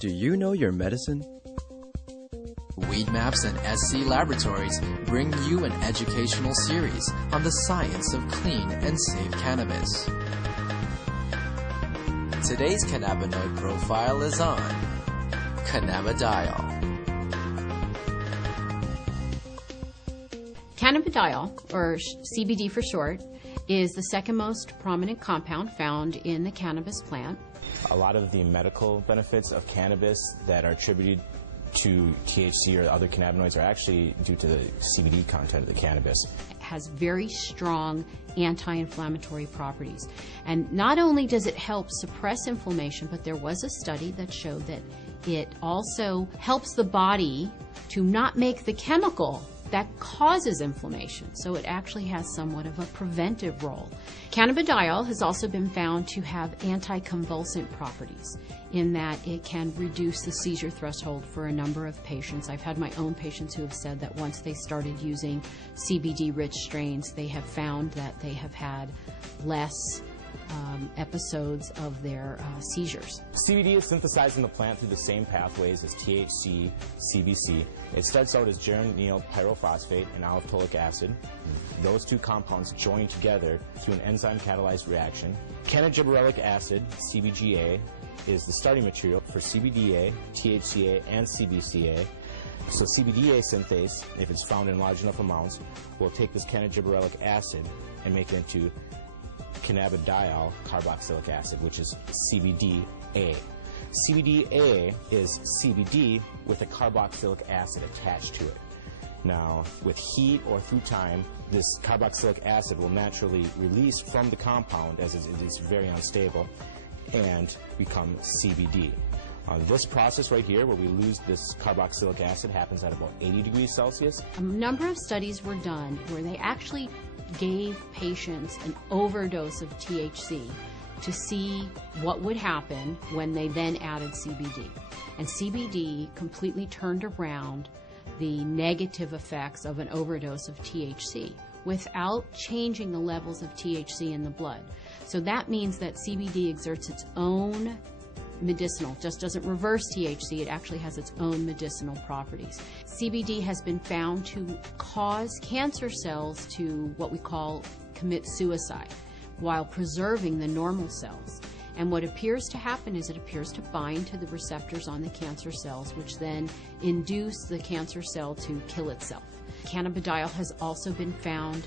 Do you know your medicine? Weed Maps and SC Laboratories bring you an educational series on the science of clean and safe cannabis. Today's cannabinoid profile is on cannabidiol. Cannabidiol, or CBD for short, is the second most prominent compound found in the cannabis plant. A lot of the medical benefits of cannabis that are attributed to THC or other cannabinoids are actually due to the CBD content of the cannabis. It has very strong anti-inflammatory properties. And not only does it help suppress inflammation, but there was a study that showed that it also helps the body to not make the chemical that causes inflammation. So it actually has somewhat of a preventive role. Cannabidiol has also been found to have anticonvulsant properties in that it can reduce the seizure threshold for a number of patients. I've had my own patients who have said that once they started using CBD-rich strains, they have found that they have had less episodes of their seizures. CBD is synthesized in the plant through the same pathways as THC, CBC. It starts out as geranyl pyrophosphate and olivetolic acid. Those two compounds join together through an enzyme-catalyzed reaction. Cannabigerolic acid, CBGA, is the starting material for CBDA, THCA, and CBCA. So CBDA synthase, if it's found in large enough amounts, will take this cannabigerolic acid and make it into cannabidiol carboxylic acid, which is CBDA. CBDA is CBD with a carboxylic acid attached to it. Now, with heat or through time, this carboxylic acid will naturally release from the compound, as it is very unstable, and become CBD. This process right here, where we lose this carboxylic acid, happens at about 80 degrees Celsius. A number of studies were done where they actually gave patients an overdose of THC to see what would happen when they then added CBD. And CBD completely turned around the negative effects of an overdose of THC without changing the levels of THC in the blood. So that means that CBD exerts its own medicinal, just doesn't reverse THC, it actually has its own medicinal properties. CBD has been found to cause cancer cells to what we call commit suicide while preserving the normal cells. And what appears to happen is it appears to bind to the receptors on the cancer cells, which then induce the cancer cell to kill itself. Cannabidiol has also been found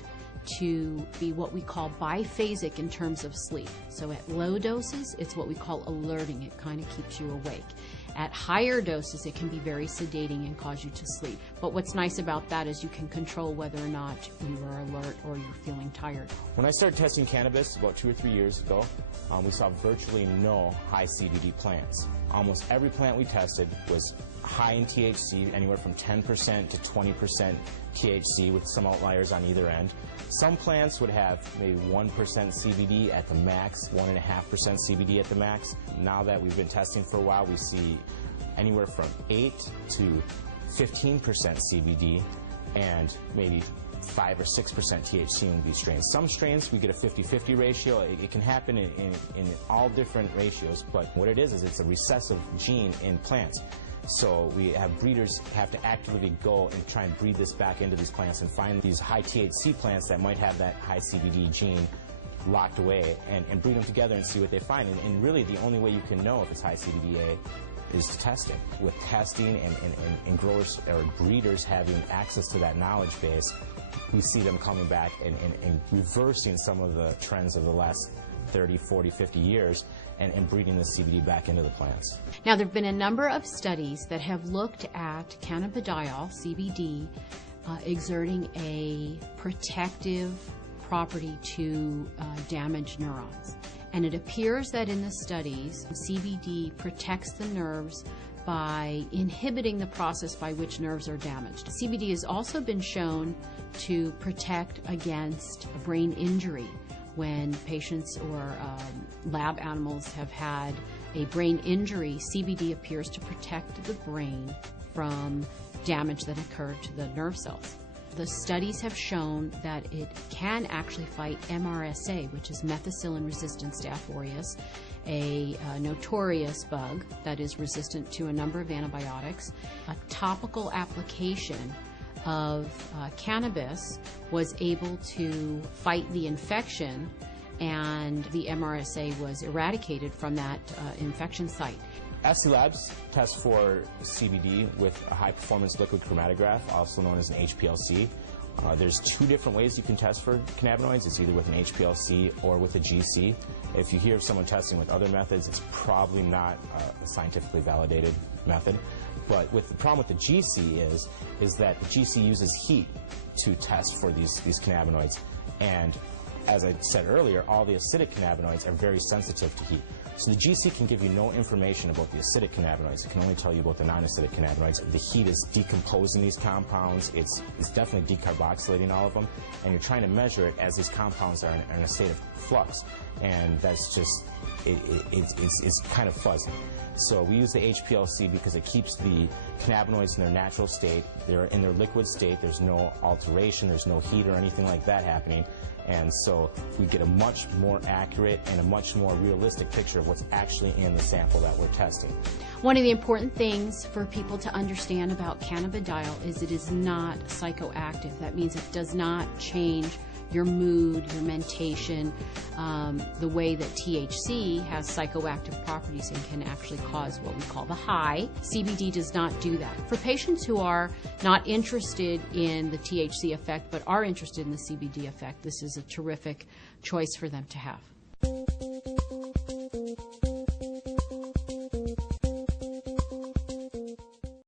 to be what we call biphasic in terms of sleep. So at low doses, it's what we call alerting. It kind of keeps you awake. At higher doses, it can be very sedating and cause you to sleep. But what's nice about that is you can control whether or not you are alert or you're feeling tired. When I started testing cannabis about 2 or 3 years ago, we saw virtually no high CBD plants. Almost every plant we tested was high in THC, anywhere from 10% to 20% THC, with some outliers on either end. Some plants would have maybe 1% CBD at the max, 1.5% CBD at the max. Now that we've been testing for a while, we see anywhere from 8 to 15% CBD and maybe 5 or 6% THC in these strains. Some strains we get a 50-50 ratio. It can happen in all different ratios, but what it is it's a recessive gene in plants. So we have breeders have to actively go and try and breed this back into these plants and find these high THC plants that might have that high CBD gene locked away and breed them together and see what they find. And really the only way you can know if it's high CBDA is to test it. With testing and growers or breeders having access to that knowledge base, we see them coming back and reversing some of the trends of the last 30, 40, 50 years and breeding the CBD back into the plants. Now, there have been a number of studies that have looked at cannabidiol, CBD, exerting a protective property to damaged neurons. And it appears that in the studies, CBD protects the nerves by inhibiting the process by which nerves are damaged. CBD has also been shown to protect against brain injury. When patients or lab animals have had a brain injury, CBD appears to protect the brain from damage that occurred to the nerve cells. The studies have shown that it can actually fight MRSA, which is methicillin-resistant Staph aureus, a notorious bug that is resistant to a number of antibiotics. A topical application of cannabis was able to fight the infection, and the MRSA was eradicated from that infection site. SC Labs tests for CBD with a high-performance liquid chromatograph, also known as an HPLC. There's two different ways you can test for cannabinoids. It's either with an HPLC or with a GC. If you hear of someone testing with other methods, it's probably not a scientifically validated method. But the problem with the GC is that the GC uses heat to test for these cannabinoids. And as I said earlier, all the acidic cannabinoids are very sensitive to heat. So the GC can give you no information about the acidic cannabinoids. It can only tell you about the non-acidic cannabinoids. The heat is decomposing these compounds. It's definitely decarboxylating all of them. And you're trying to measure it as these compounds are in a state of flux. And that's just, it's kind of fuzzy. So we use the HPLC because it keeps the cannabinoids in their natural state. They're in their liquid state. There's no alteration. There's no heat or anything like that happening. And so we get a much more accurate and a much more realistic picture of what's actually in the sample that we're testing. One of the important things for people to understand about cannabidiol is it is not psychoactive. That means it does not change your mood, your mentation, the way that THC has psychoactive properties and can actually cause what we call the high. CBD does not do that. For patients who are not interested in the THC effect but are interested in the CBD effect, this is a terrific choice for them to have.